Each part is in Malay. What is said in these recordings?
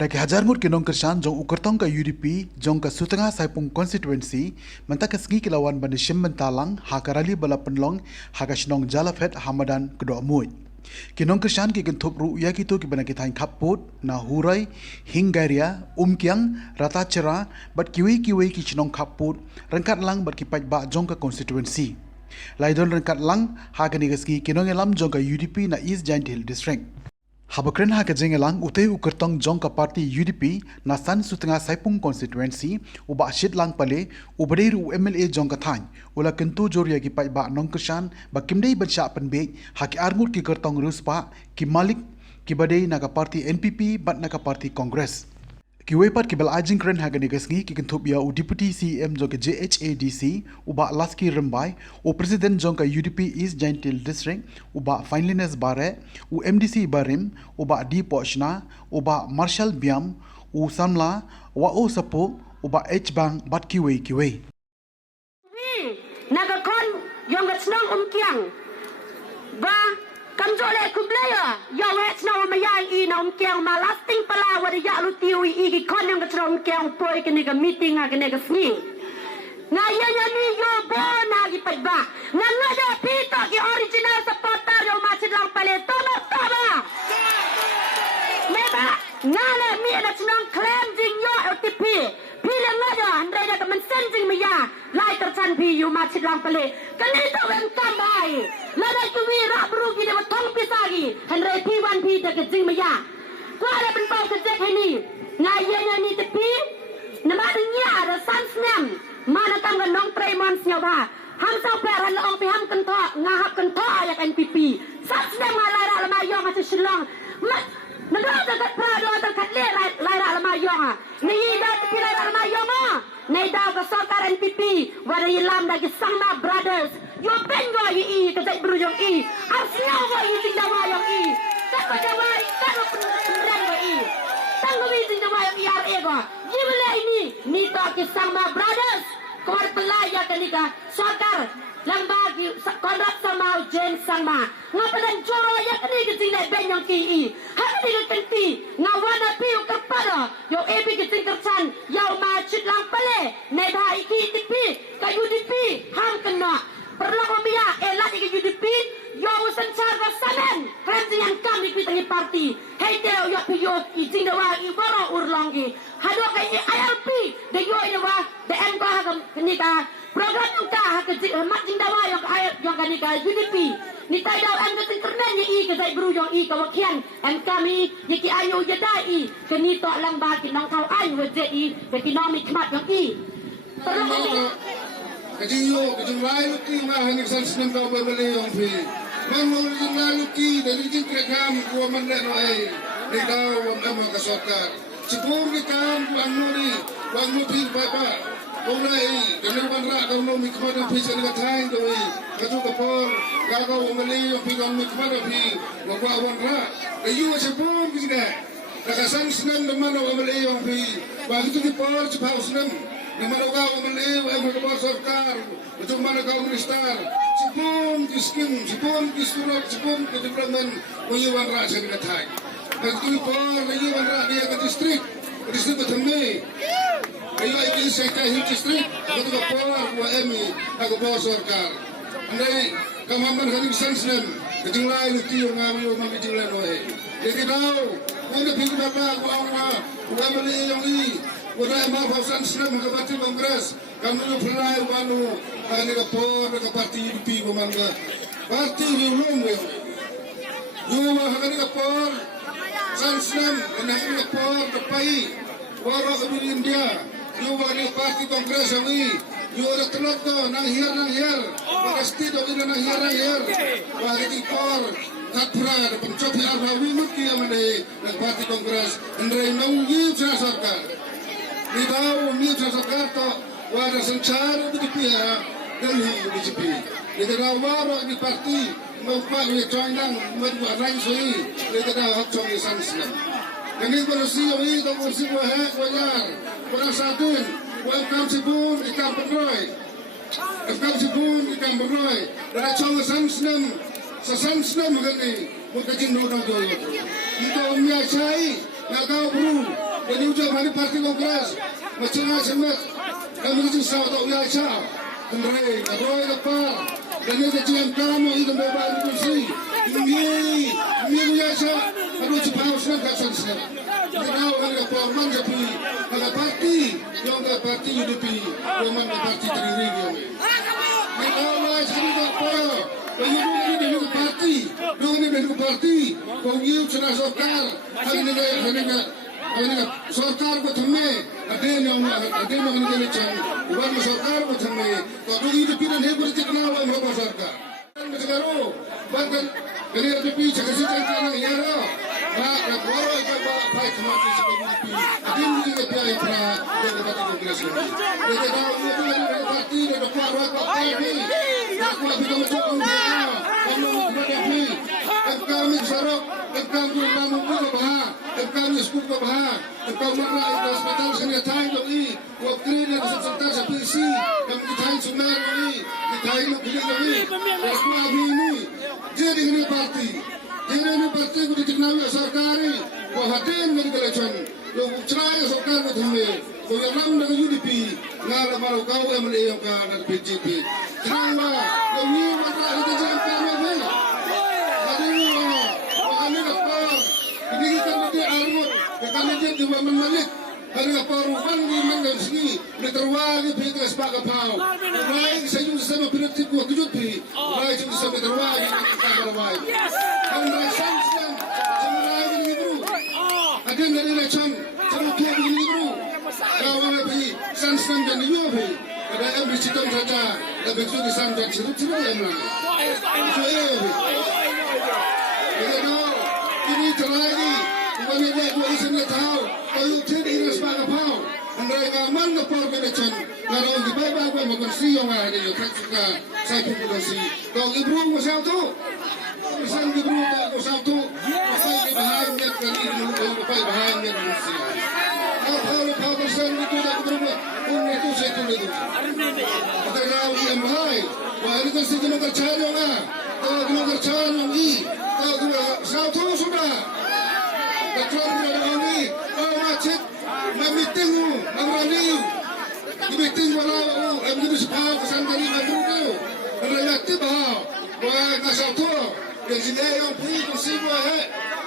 Daki hajar ngut kinong kersan jong ukertong ka UDP jong ka sutengah saipung constituency mentaka sengi kilawan bani shim mentalang hakarali bala penlong hakasnong jalafet hamadan kedua mui. Kinong kersan ki gentup ru ya kitu ki bana kitain kaput na hurai hinggaria umkiang rata cera bat kiwi ki chinong kaput rengkat lang bat kipat ba jong ka constituency. Laidon rengkat lang hakani gaski kinong elam jong ka UDP na East Giant Hill district. Habakren ha kejengelang utei ukertong jong ka parti UDP na san sutengah saipung constituency uba shit lang pale ubadei ru MLA jong ka thang ula kentu jor ya ki pai ba nong kersan ba kimdei bansha penbe ha ki arngut ki kertong ruspa ki malik ki badei na ka parti NPP bat na ka parti Congress ki wepat ki bel ajing kren ha gani gasngi ki kentu ya u deputy CM jong ka JHADC uba laski rembai u president jong ka UDP East Giant Hill district uba finalines bare u MDC barim uba di pochna uba marshal biam u samla wa o sapo uba H bang bat kiwe naga kon yong gatnong umkiang ba kamjo le kublaya yong gatnong mayang I na umkiang malasting pala wada ya lutiwi igi kon yong gatnong umkiang poi keniga meeting keniga sni ngayon ni yo bo nagi padba ngada pito ki original supporter yo macet lang pale tama meba ngala mi na gatnong claim jing yo OTP pila ngada andre da men sending maya lai terchan pi yu macet lang pale kanito wen kambai lada kuwi ra brugi de tong pisagi andre P1 P da jing maya kwala ben pau ke jek ni ngayen ni tepi nama dunia ada sansnem mana kam ga nong tremon snyawa ham sau peran ong pi ham kan tho ngahap kan tho ayak NPP sansnem ala ra lama yo ma shilong Nagro ta prado ta katle lai ra lama yo ha ni da pi lai ra lama yo ma nei da ka sarkar NPP wada ilam da Sangma brothers yo bengo I ka jai bru yo I asnya wa I ting da wa yo I ta ba da wa ta no pren wa I tang wi ting da wa yo I RA go yibule ni to ki Sangma brothers kor pelai ya kanika sarkar lambagi kontrak sama Jen Sangma ngapain joro ya kini kita ben yang ki hari ini kenti ngawana piu kepada yo ebi kita kerjan yo macet lang pale neba iki tipi ka UDP ham kena perlu komia elat iki UDP yo usan cara sanen kerja yang kami kita ni parti hei teo yo piu izin dawa I boro urlongi hado kai ILP de yo dawa de emba kini ka program uta hakajik macing dawa yang ayat yang kanika UDP ni tai daw ang gating kernen ni I kasay bru yang I kawakian ang kami yaki ayo yadai kanito lang ba kinang kau ay wajai economic mat yang I terus kajiyo kajung lain ki mah ni sansnem kau beli yang pi memang kajung lain ki dari jing krekam ko man no ai ni daw ang ama kasokar sipur ni kam ang nuri wang mo pin pa Oleh, kalau bandar kalau mikmat yang pisah dengan thang tu, kalau kapal, kalau Melayu yang pikir mikmat yang bawa bandar, you macam pun kita, nakasan senang dengan orang Melayu yang pikir, bagi tu kapal cepat senang, dengan orang Melayu yang kapal sarkar, macam mana kau minister, sepun kiskim, sepun kisurok, sepun kedepangan punya bandar dengan thang, bagi tu kapal, bagi bandar dia ke distrik bertemu. Ayo ini sektor industri, betul kapal buat emi, aku bawa sarkar. Andai kamaman hari sansnem, kejenglah itu yang kami kejenglah noe. Jadi tahu, mana pintu apa aku awak, bukan beli yang ini, bukan emang sansnem ke parti Kongres, kami pernah wanu, kami kapal ke parti UDP komanda, parti belum ya. Dua hari kapal sansnem, kami kapal kepai, warga kemudian dia. You wari parti Kongres ini, you ada telok tu, nang hir, pasti tu kita nang hir, wari tikor, katpura, pencop hir, hawi mukti amane, nang parti Kongres, andai nunggu sarkar, ni tahu ni sarkar tu, wari sencara BJP ya, Delhi BJP, ni tahu wari di parti, mampu ni join nang, mampu raih soi, ni tahu hak join sansnya. Kami berusia ini, kami berusia wajar. Orang sadun, welcome sibun ikan berroy, welcome sibun ikan berroy. Dari cong sansnem begini, mungkin jin orang tu. Itu umnya cai, nak kau buru, Jadi ujung mana parti Kongres macam semet kami tu sah tak boleh acah kendrai kadoi kapal dan ini kejian kamu itu bebas kursi ini punya acah aduh cepat senang kat sana kenal kan kapal man jadi ada parti yang ada parti UDP yang mana parti terdiri kenal lah sekali kapal ini bentuk parti ini bentuk parti kongiu cina sokar hari ini सरकार को थमे अधे न होने के चाहिए उबार में सरकार को थमे तो अभी ये पीड़ा नहीं पूरी चिकना हुआ हमारा सरकार मचकारो बंदर करियर पे पीछे कैसे चलते हैं यारो बात रखवारो एक बार फाइट मारती है अभी मुझे ये प्यार इतना जो बता कांग्रेस में ये देखा ये तो मेरी पार्टी ने रखवारो का पाई भी रखवा भी तो मुझे कौन देगा हम लोग बड़े भी कम सरक कम जो नाम को बाहर kami skul ko baha kau mana itu hospital sini thai lo i ko kiri na hospital sa PC kami di thai sumer lo i di thai lo kiri lo i ko abhi ni jadi ini parti ko diknawi sarkari ko hatin ngani election lo chrai sarkar ko thume ko yang nam na UDP ngala maro kau MLA yang ka na BJP kama lo ni mata itu jam kami be hadi lo ani na ko ini kita mesti armut kami jadi dua menit hari apa ruang di mana sini terwagi pintu sebagai pau baik saya juga sama pintu gua tujuh pi baik juga sama terwagi kamera baik kami rasa semua ini bro ada dari election semua dia begini bro kawan lebih sensitif dan new pi ada yang bercakap saja lebih tu di sana cerita yang mana ini terlagi bukan dia dua istilah tahu kalau jadi ini sebagai pau mereka mana pau kebetulan kalau di bawah gua makan siang ada yang tak suka saya pun kurasi kalau ibu masih tu pesan ibu masih tu saya di bahannya kali ini lupai bahannya mesti kalau pesan itu dah berubah pun itu saya tu itu kita tahu yang baik wah ini kan sih kita cari orang kalau kita cari orang ini kalau kita satu sudah Kecuali ada kami, kau macet, meeting, mengrani, meeting walau, begitu sepah kesan tadi begitu, relatif bah, wah nasab tu, jadi yang pergi kursi buah,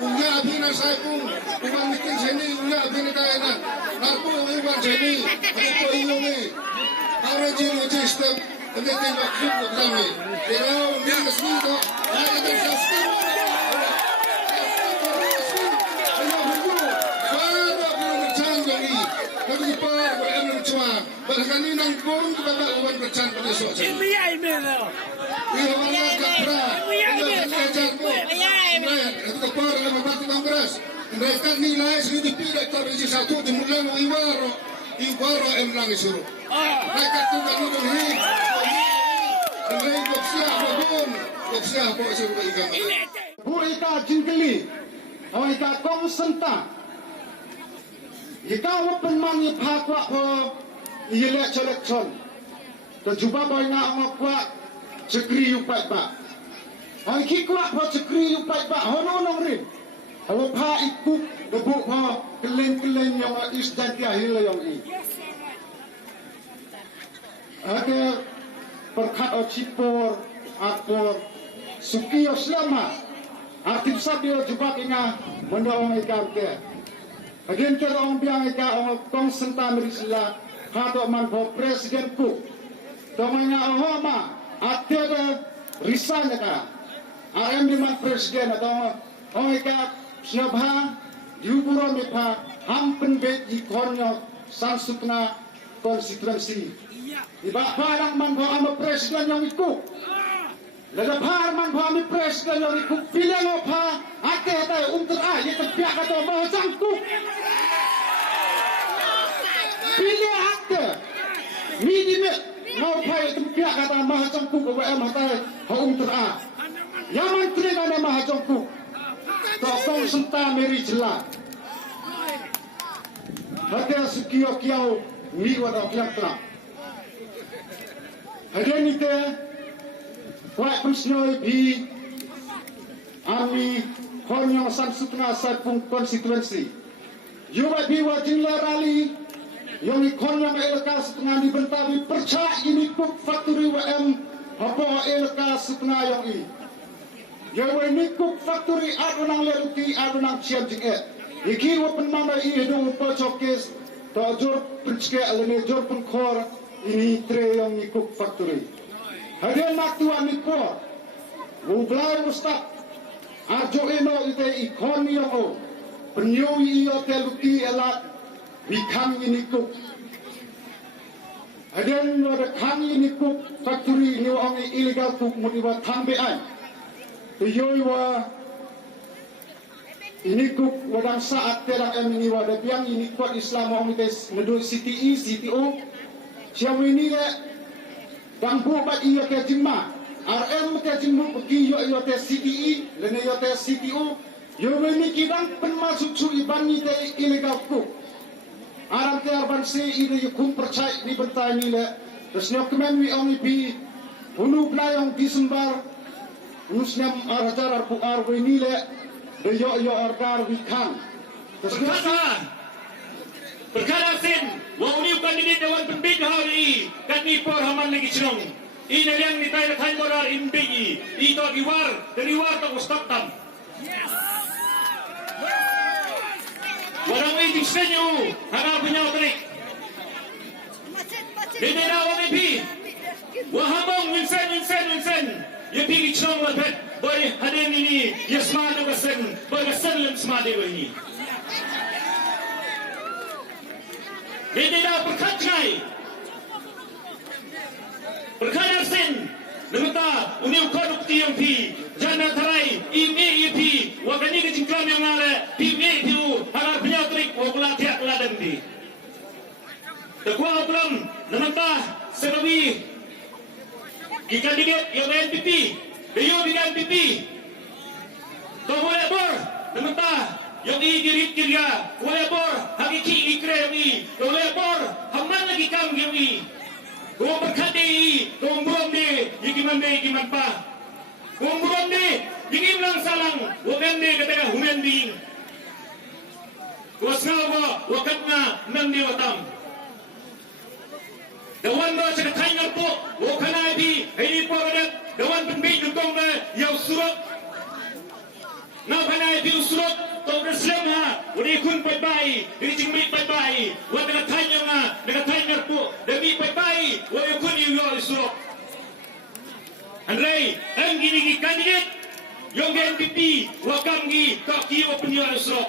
punya api nasai pun, bukan meeting sini, punya api nasai na, narko bukan sini, apa ini, orang jadi sistem, ini tengok hidup kami, kalau ni sini tu, ada sistem. Kami par berambil cuma, bahkan ini nangkung kita tak uban bercan pada esok. Ini orang kapra, ini ajar tu. Itu par dalam parti Kongres. Mereka nilai segi tidak terisi satu dimulai iwaro emlang isuruh. Mereka tu kan itu ni. Mereka kopsia babon, kopsia apa isuruh ikan. Buika jingkeli, awak kong senta. Ikaw penmangi pakwa ko election. Terjumpa banyak makwa cekri yupat ba. Ay kikwa ko cekri yupat ba. Hono rin. Awo pa ikuk gebuk ko keleng yang isdan kia hila yang i. Ada perkat o cipor akor sukiyo selama. Artip sabio jumpa inga mendawang ikam ke. Again kita orang biang ika orang konsenta merisla kado manfo presiden ku. Domanya ohoma ada risan ka. RM di man presiden atau orang ika siapa diuburo mipa hampen bet di konyo sansukna konstituensi. Iba parang manfo ama presiden yang ikut. Lada par manfo ama presiden yang ikut. Bilang apa? Ada untuk ya terbiak atau bahasangku. Pilih ada. Mini mau pai terbiak kata bahasangku ke WM hatai haung terah. Yang menteri ada bahasangku. Tokong senta meri jelas. Ada sekiau kiau ni wada kiau kelak. Ada ni te kuat persnoi bi ami konyo sansutna sapung konstituensi. UIP wajila rali yang ikon yang elaka setengah dibentawi percaya ini kuk factory WM apa elaka setengah yang ini. Yang ini kuk factory adunang leluti adunang ciam jinget. Iki wapen mama hidung pocokis tajur percaya alene jor pengkor ini tre yang ikut factory. Hadian maktuan nikor. Mublai mustak. Arjo ino ite ikon yang o. Penyui iyo teluti elat. Bikang ini kuk. Hadian wada kang ini kuk factory ini orang illegal kuk mutiwa tambean. Tuyoi wa ini kuk wadang saat terang ini wada biang ini kuat Islam orang ite medul CTE, CTO. Siapa ini le bang buat iyo te jimma RM te jimma pergi iyo te CTE lene iyo te CTO yo ini kidang penmasuk cu ibani te illegal ku aram te arban se ini yukum percaya di bentai ni le terusnya kemen wi ongi pi hulu playong Disember nusnyam arajar arpu arbu ini le de yo argar wi kan Perkara sen, wang ni kandidat Dewan Pembina hari kami por haman lagi cenong. Ini yang ni tayo tayo morar imbegi. Ito dari war tak ustaktam. Warang waiting senyo, harap punya otorik. Ini dah wang ipi. Wahabong winsen. Ia pergi cenong lapet. Boy haden ini, ia smart agasen. Boy agasen lem smart dewa ini. Ini dah berkacai. Berkacai sen. Nenggata uni ukon ukti yang pi. Jana tarai ime pi. Wakani kecingklam yang ada. Pi me piu. Harap penyatrik wakula tiak ladan di. Tekwa ulam. Nenggata sedawi. Kandidat yang NPP. Dia dengan NPP. Kau boleh ber. Nenggata. Yang ini kiria, boleh bor, hakiki ikre ini, boleh bor, hamman lagi kam ini, kau berkati, kau buram deh, ikiman pa, kau buram deh, ikim lang salang, wakan deh kata human being, kau sengawa, wakatna nang diwatam, dawan ba cakap tanya po, wakana ini po adat, dawan penbih dukung na yaw surat, na panai pi surat. Kau bersama ha, udah kun pai, ini cingmi pai, wah nak tanya po, demi pai, wah kun iyo isuro. Andrei, gini kandidat, yang NPP, wah kamgi, kau kiyo penjual isuro.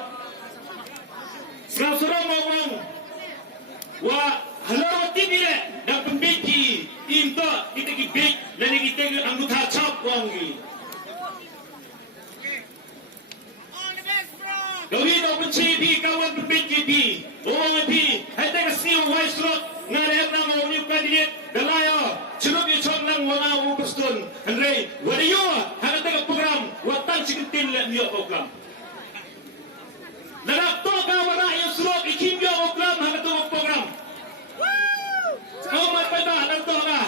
Serang ngomong, wah halau tibi le, dan pembeki, into kita kibik, dan kita anggota cap wangi. Gawin o PCP, kawan PCP, orang MP, hanya kesini wise road, ngarep nang orang new candidate, galaya, cenok icon nang wanga upestun, Andre, wadiyo, hanya tengah program, watan cikitin le niyo program. Nanak to kawan yang surut ikim yo program, hanya to program. Kau mat pada nang to ka.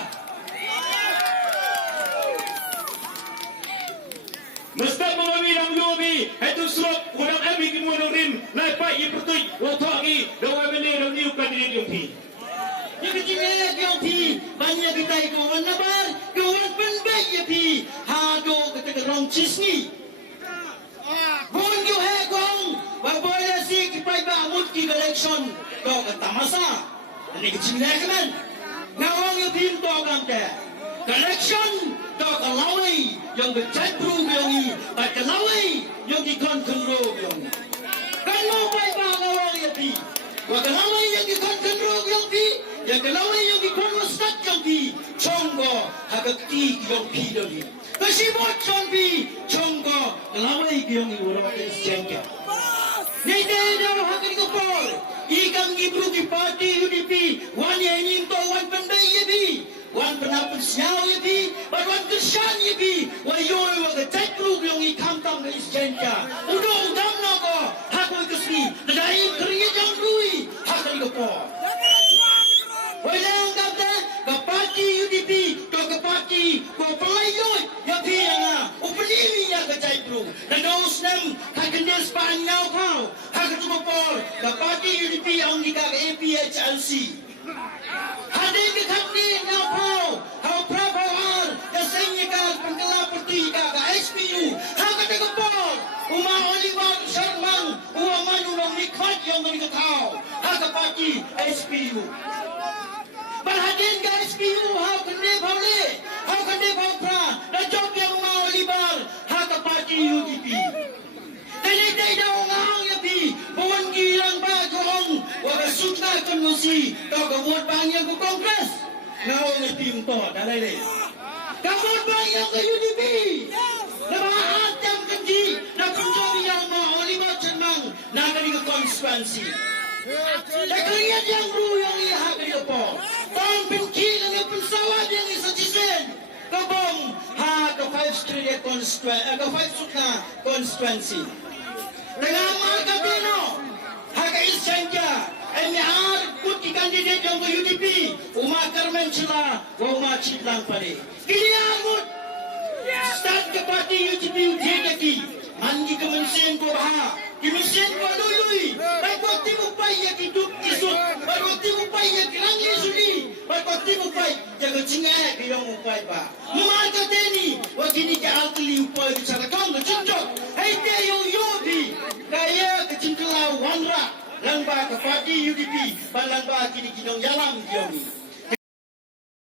Mesti mengambil yang yobi, itu surut orang kami kemudian rim, lepas ia pertui, waktu lagi, dalam benda yang new kandidat yang pi. Yang kecilnya yang pi, banyak kita kawan nabar, kawan penbeg yang pi, hado kita kerong cisni. Bon yo hai kong, baboya si kipai bangun ki election, kau kata masa, ini kecilnya kan? Ngawang yang pi untuk orang te, election. Kau kalawai yang bercat bro biangi, tak kalawai yang dikon kontrol biangi. Kan mau baik bangawang yang pi, wah kalawai yang dikon kontrol yang pi, yang kalawai yang dikon wasat yang pi, conggo hagati yang pi doli. Kasibot yang pi, conggo kalawai yang orang terjengkel. Nede dalam hagati kopor, ikan gibru di parti UDP, wan yang ingin to wan pendai yang pi. Wan penapun siau ye bi, wan kesan ye bi, wan yoy wa ke cekru yang ikam tam ke isjenja. Udong dam nago, hakoi kesni, tadai kriya jang rui, hakoi kepo. Wan yang kata, ke parti UDP, ke parti, ke pelayoy, ya bi yang upelimi ya ke cekru. Dan dos nem, kakendes pan nyau kau, hakoi kepo, ke parti HLC. Hadir ke kami ngapau, hau prabawar, kesenyikan penggelar pertiga ke SPU. Hau kata kepol, Umar Oliver Sharman, Umar Nulong Nikmat yang kami ketahu. Hau kepati SPU. Berhadir ke SPU, hau kende boleh, hau kende pra, dan job yang Umar Oliver, hau kepati UDP. Dali dah orang ya pi, bukan gilang ba johong, waga sukna konvensi, kau kebut bang yang ke Kongres, ngau ngerti untuk dah lele. Kebut bang yang ke UDP, lepas atam kenji, nak penjori yang mau lima cenang, nak kali ke konstituensi. Dah kalian yang dulu yang ihak di depan, tahun penki dengan pensawat yang citizen. Kabong ha ke 5 street constituency, ke 5 sukna constituency. Dengan marka Bino, harga isjanja, MR putih kandidat yang ke UDP, Umar Karmen Cila, Umar Citlang Pade. Kini anggut, start ke parti UDP UJDaki, mandi kemensian ko baha, kemensian ko lului, baikot timu pai yang hidup kisut, baikot timu pai yang kerang suli, baikot timu pai jaga cingai yang upai ba. Marka Deni, wakini ke altli upai bicara kau ngejunjok, hai teyo yobi. Kaya kecingkelau wanra, langba ke parti UDP, balangba kini kinong yalam kiomi.